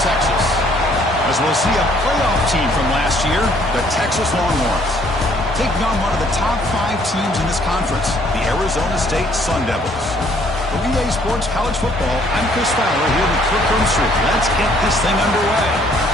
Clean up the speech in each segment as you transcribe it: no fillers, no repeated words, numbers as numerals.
Texas. As we'll see a playoff team from last year, the Texas Longhorns, taking on one of the top 5 teams in this conference, the Arizona State Sun Devils. For Relay Sports College Football, I'm Chris Fowler here with Kirk Herbstreit. Let's get this thing underway.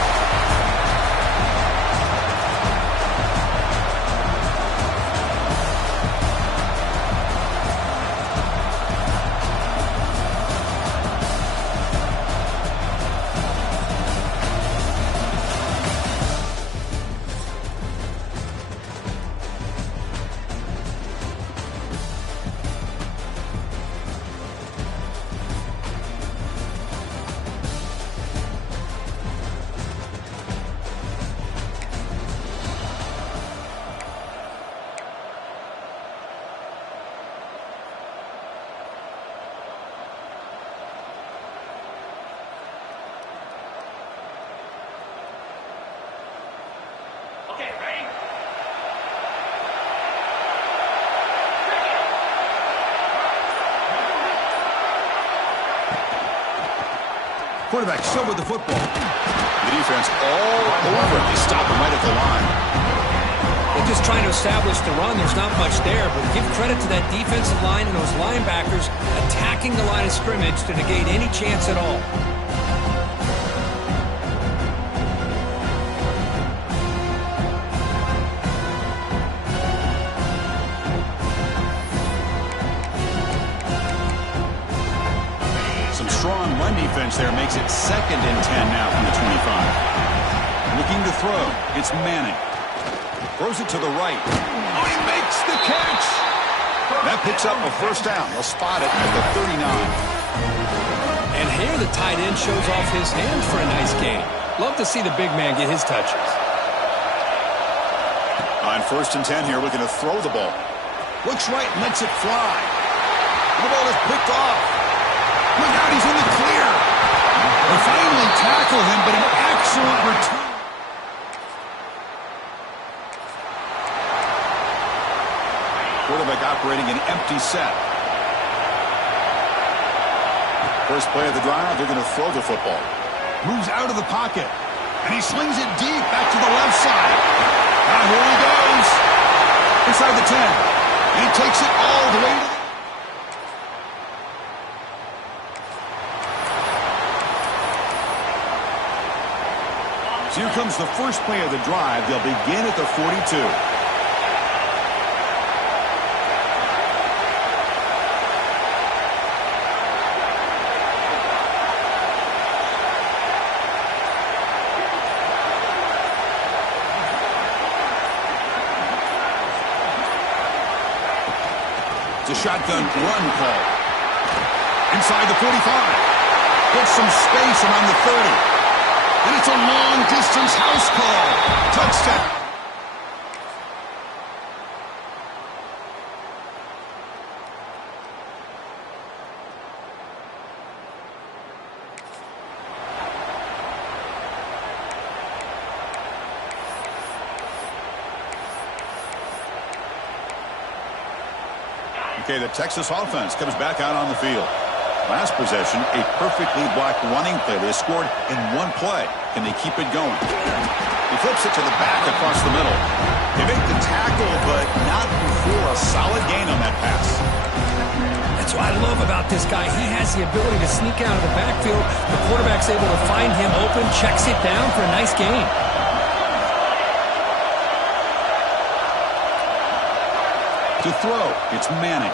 Quarterback still with the football. The defense all over it. They stop him right at the line. They're just trying to establish the run. There's not much there, but give credit to that defensive line and those linebackers attacking the line of scrimmage to negate any chance at all. Strong run defense there makes it 2nd and 10 now from the 25. Looking to throw. It's Manning. Throws it to the right. Oh, he makes the catch. That picks up a first down. They'll spot it at the 39. And here the tight end shows off his hands for a nice gain. Love to see the big man get his touches. On 1st and 10 here, looking to throw the ball. Looks right and lets it fly. The ball is picked off. Look out, he's in the clear. They finally tackle him, but an excellent return. Quarterback operating an empty set. First play of the drive, they're going to throw the football. Moves out of the pocket, and he slings it deep back to the left side. Now here he goes. Inside the 10. And he takes it all the way to the... Here comes the first play of the drive. They'll begin at the 42. It's a shotgun run call. Inside the 45. Gets some space around the 30. And it's a long-distance house call. Touchdown. Okay, the Texas offense comes back out on the field. Last possession, a perfectly blocked running play. They scored in one play. Can they keep it going? He flips it to the back across the middle. They make the tackle, but not before a solid gain on that pass. That's what I love about this guy. He has the ability to sneak out of the backfield. The quarterback's able to find him open, checks it down for a nice gain. To throw, it's Manning.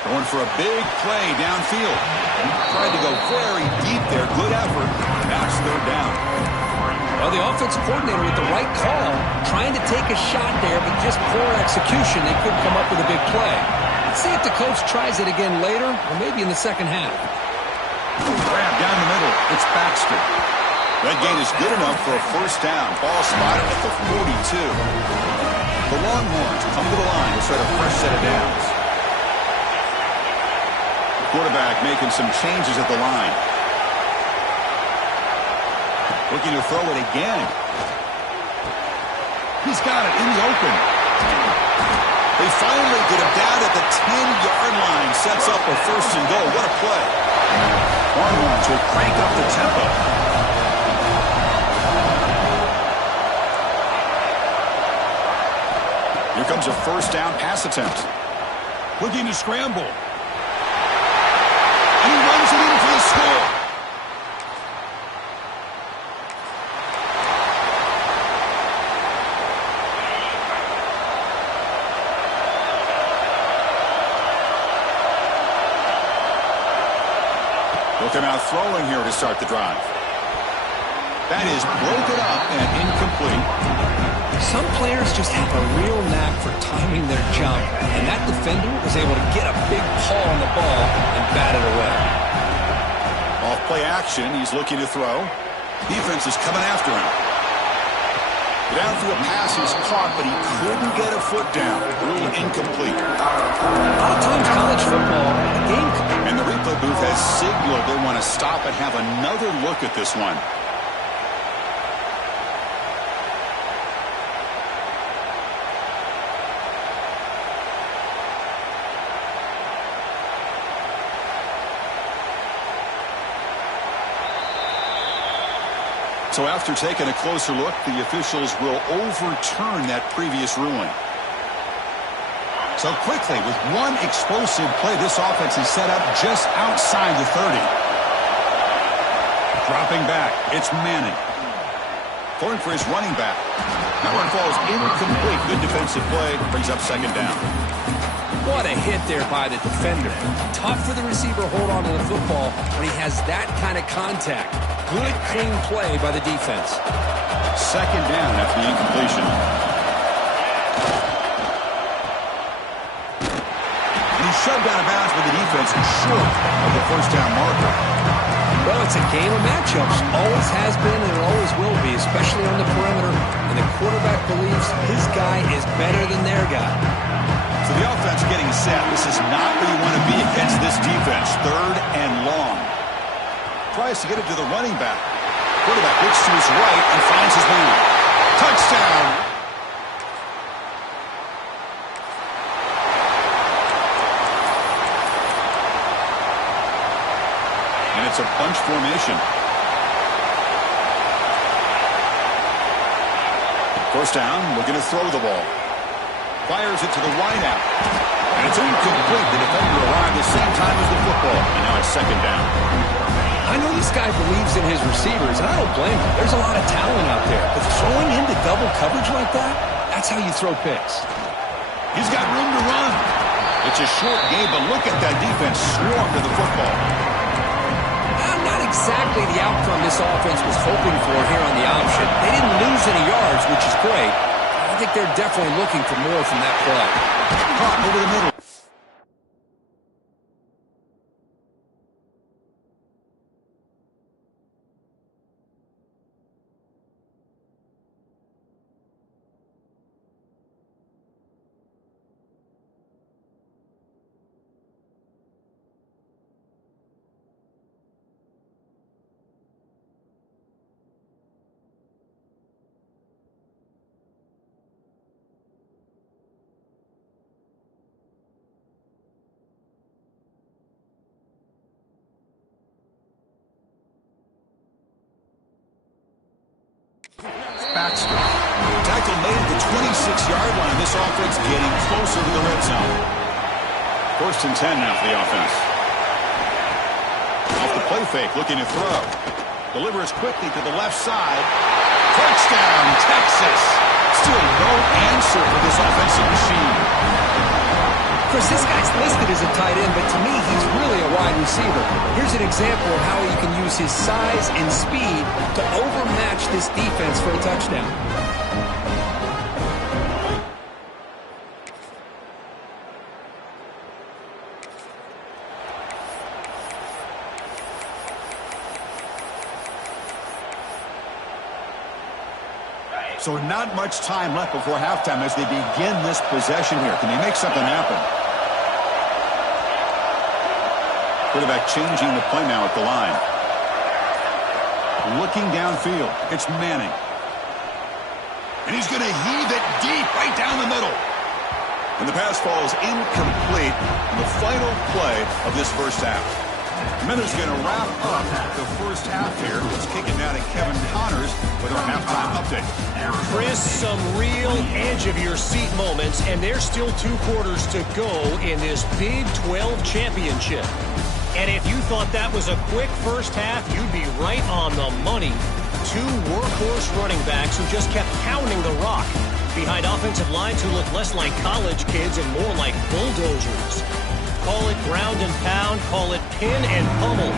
Going for a big play downfield. Tried to go very deep there. Good effort. That's 3rd down. Well, the offensive coordinator with the right call, trying to take a shot there, but just poor execution. They couldn't come up with a big play. Let's see if the coach tries it again later, or maybe in the second half. Grab down the middle. It's Baxter. That gain is good enough for a first down. Ball spotted at the 42. The Longhorns come to the line to start a fresh set of downs. Quarterback making some changes at the line. Looking to throw it again. He's got it in the open. They finally get him down at the 10-yard line. Sets up a 1st and goal. What a play. Longhorns will crank up the tempo. comes a first down pass attempt. Looking to scramble. And he runs it in for the score. Look him out throwing here to start the drive. That is broken up and incomplete. Some players just have a real knack for timing their jump, and that defender was able to get a big paw on the ball and bat it away. Off play action, he's looking to throw. Defense is coming after him. Down through a pass, he's caught, but he couldn't get a foot down. Ruled incomplete. A lot of times college football, the game... And the replay booth has signaled they want to stop and have another look at this one. So after taking a closer look, the officials will overturn that previous ruling. So quickly, with one explosive play, this offense is set up just outside the 30. Dropping back, it's Manning. Throwing for his running back. That one falls incomplete. Good defensive play, brings up second down. What a hit there by the defender. Tough for the receiver to hold on to the football when he has that kind of contact. Good, clean play by the defense. Second down after the incompletion. And he's shoved out of bounds by the defense short of the first down marker. Well, it's a game of matchups. Always has been and it always will be, especially on the perimeter. And the quarterback believes his guy is better than their guy. So the offense getting set. This is not where you want to be against this defense. Third and long. Tries to get it to the running back. Quarterback looks to his right and finds his man. Touchdown! And it's a bunch formation. First down, looking to throw the ball. Fires it to the wide out. And it's incomplete. The defender arrived at the same time as the football. And now it's second down. I know this guy believes in his receivers, and I don't blame him. There's a lot of talent out there. But throwing into double coverage like that, that's how you throw picks. He's got room to run. It's a short game, but look at that defense swarm to the football. Not exactly the outcome this offense was hoping for here on the option. They didn't lose any yards, which is great. I think they're definitely looking for more from that play. Caught over the middle. Baxter. Tackle made at the 26-yard line. This offense getting closer to the red zone. First and 10 now for the offense. Off the play fake, looking to throw. Delivers quickly to the left side. Touchdown, Texas. Still no answer for this offensive machine. Chris, this guy's listed as a tight end, but to me, he's really a wide receiver. Here's an example of how he can use his size and speed to overmatch this defense for a touchdown. So not much time left before halftime as they begin this possession here. Can they make something happen? Quarterback changing the play now at the line. Looking downfield. It's Manning. And he's going to heave it deep right down the middle. And the pass falls incomplete in the final play of this first half. Minutes going to wrap up the first half here. Let's kick it now to Kevin Connors with our halftime update. Chris, some real edge-of-your-seat moments, and there's still 2 quarters to go in this Big 12 championship. And if you thought that was a quick first half, you'd be right on the money. 2 workhorse running backs who just kept pounding the rock behind offensive lines who look less like college kids and more like bulldozers. Call it ground and pound, call it pin and pummel.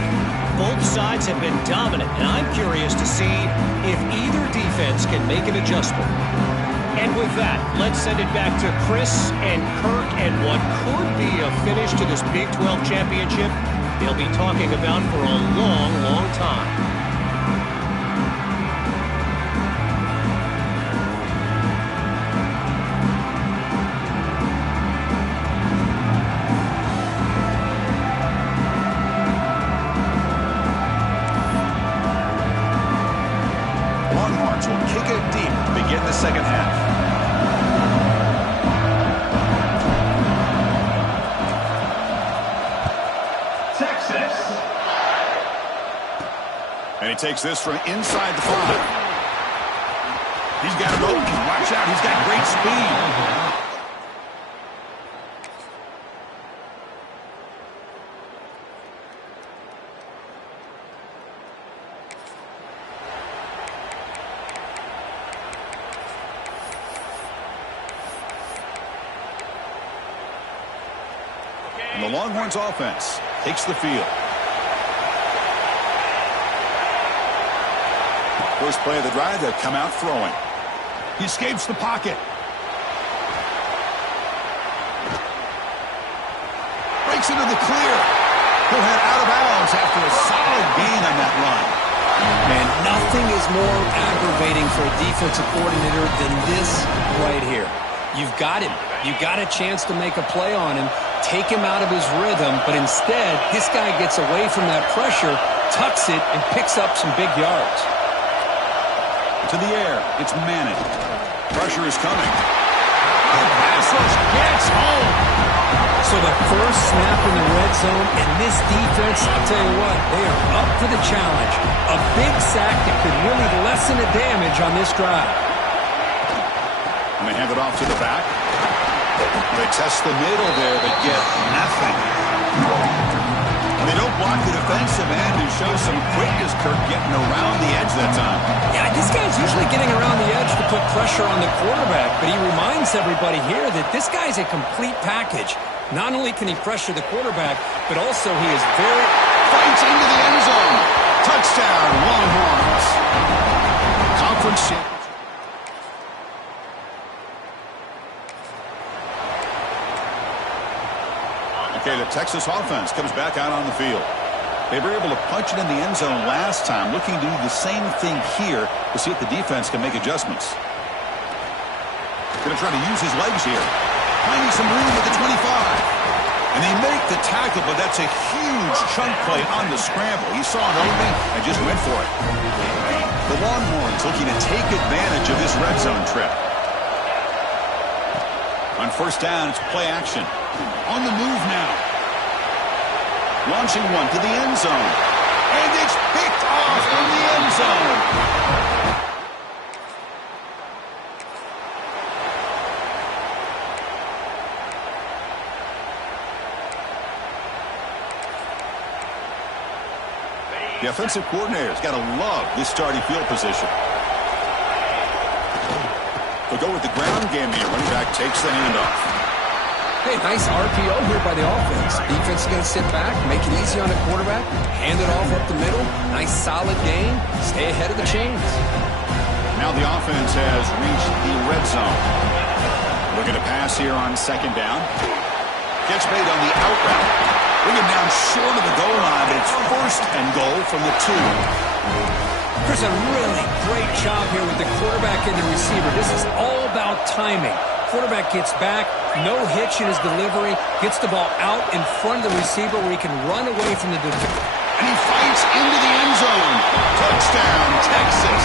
Both sides have been dominant, and I'm curious to see if either defense can make an adjustment. And with that, let's send it back to Chris and Kirk and what could be a finish to this Big 12 championship they'll be talking about for a long, long time. Second half. Texas. And he takes this from inside the 5. He's got it open. Watch out. He's got great speed. And the Longhorns offense takes the field. First play of the drive, they've come out throwing. He escapes the pocket. Breaks into the clear. He'll head out of bounds after a solid gain on that run. Man, nothing is more aggravating for a defensive coordinator than this right here. You've got him. You got a chance to make a play on him, take him out of his rhythm, but instead, this guy gets away from that pressure, tucks it, and picks up some big yards. To the air, it's Manning. Pressure is coming. The pass rush gets home. So the first snap in the red zone, and this defense, I'll tell you what, they are up to the challenge. A big sack that could really lessen the damage on this drive. And they hand it off to the back. They test the middle there, but get nothing. And they don't block the defensive end, who shows some quickness, Kirk, getting around the edge that time. Yeah, this guy's usually getting around the edge to put pressure on the quarterback, but he reminds everybody here that this guy's a complete package. Not only can he pressure the quarterback, but also he is very... Fights into the end zone. Touchdown, Longhorns. Conference championship. Okay, the Texas offense comes back out on the field. They were able to punch it in the end zone last time, looking to do the same thing here to see if the defense can make adjustments. Going to try to use his legs here. Finding some room at the 25. And they make the tackle, but that's a huge chunk play on the scramble. He saw an opening and just went for it. The Longhorns looking to take advantage of this red zone trip. On first down, it's play action. On the move now. Launching one to the end zone. And it's picked off in the end zone. The offensive coordinator's got to love this starting field position. They'll go with the ground game here. Running back takes the handoff. Hey, nice RPO here by the offense. Defense is going to sit back, make it easy on the quarterback, hand it off up the middle. Nice solid gain. Stay ahead of the chains. Now the offense has reached the red zone. Looking to pass here on second down. Catch made on the out route. Bring him down short of the goal line, but it's first and goal from the 2. There's a really great job here with the quarterback and the receiver. This is all about timing. Quarterback gets back, no hitch in his delivery, gets the ball out in front of the receiver where he can run away from the defense. And he fights into the end zone. Touchdown, Texas.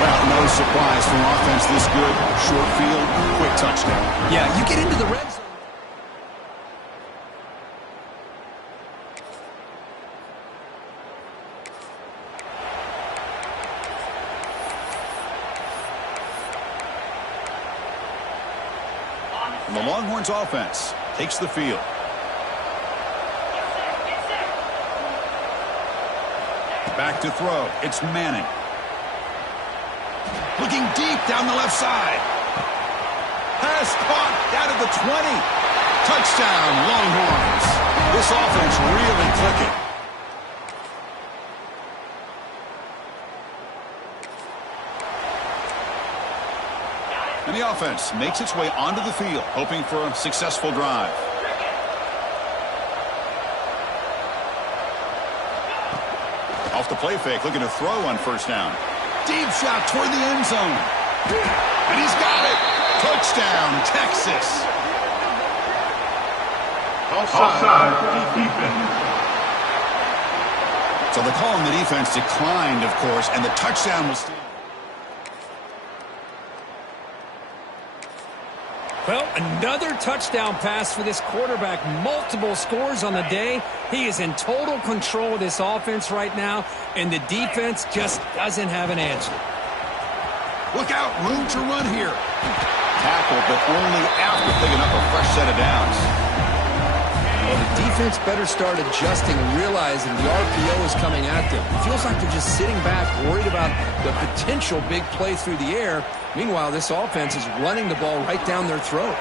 Well, no surprise from offense this good. Short field, quick touchdown. Yeah, you get into the red zone. And the Longhorns offense takes the field. Back to throw. It's Manning. Looking deep down the left side. Pass caught down at the 20. Touchdown, Longhorns. This offense really clicking. And the offense makes its way onto the field, hoping for a successful drive. Off the play fake, looking to throw on first down. Deep shot toward the end zone. And he's got it. Touchdown, Texas. Offside, defense. So the call on the defense declined, of course, and the touchdown was still. Well, another touchdown pass for this quarterback. Multiple scores on the day. He is in total control of this offense right now, and the defense just doesn't have an answer. Look out, room to run here. Tackle, but only after picking up a fresh set of downs. Well, the defense better start adjusting and realizing the RPO is coming at them. It feels like they're just sitting back, worried about the potential big play through the air. Meanwhile, this offense is running the ball right down their throat.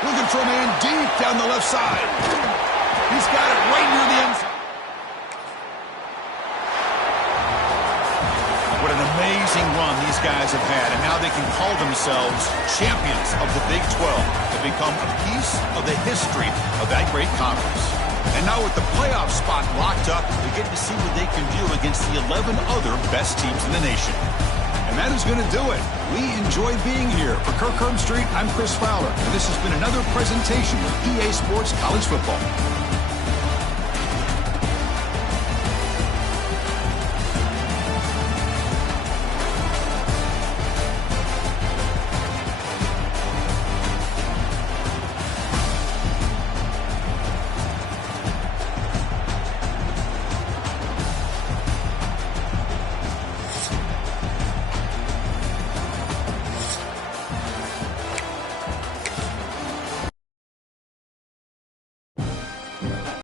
Looking for a man deep down the left side. He's got it right near the end zone. What an amazing run these guys have had, and now they can call themselves champions of the Big 12 to become a piece of the history of that great conference. And now with the playoff spot locked up, they get to see what they can do against the 11 other best teams in the nation. And that is going to do it. We enjoy being here. For Kirk Herbstreit, I'm Chris Fowler, and this has been another presentation of EA Sports College Football.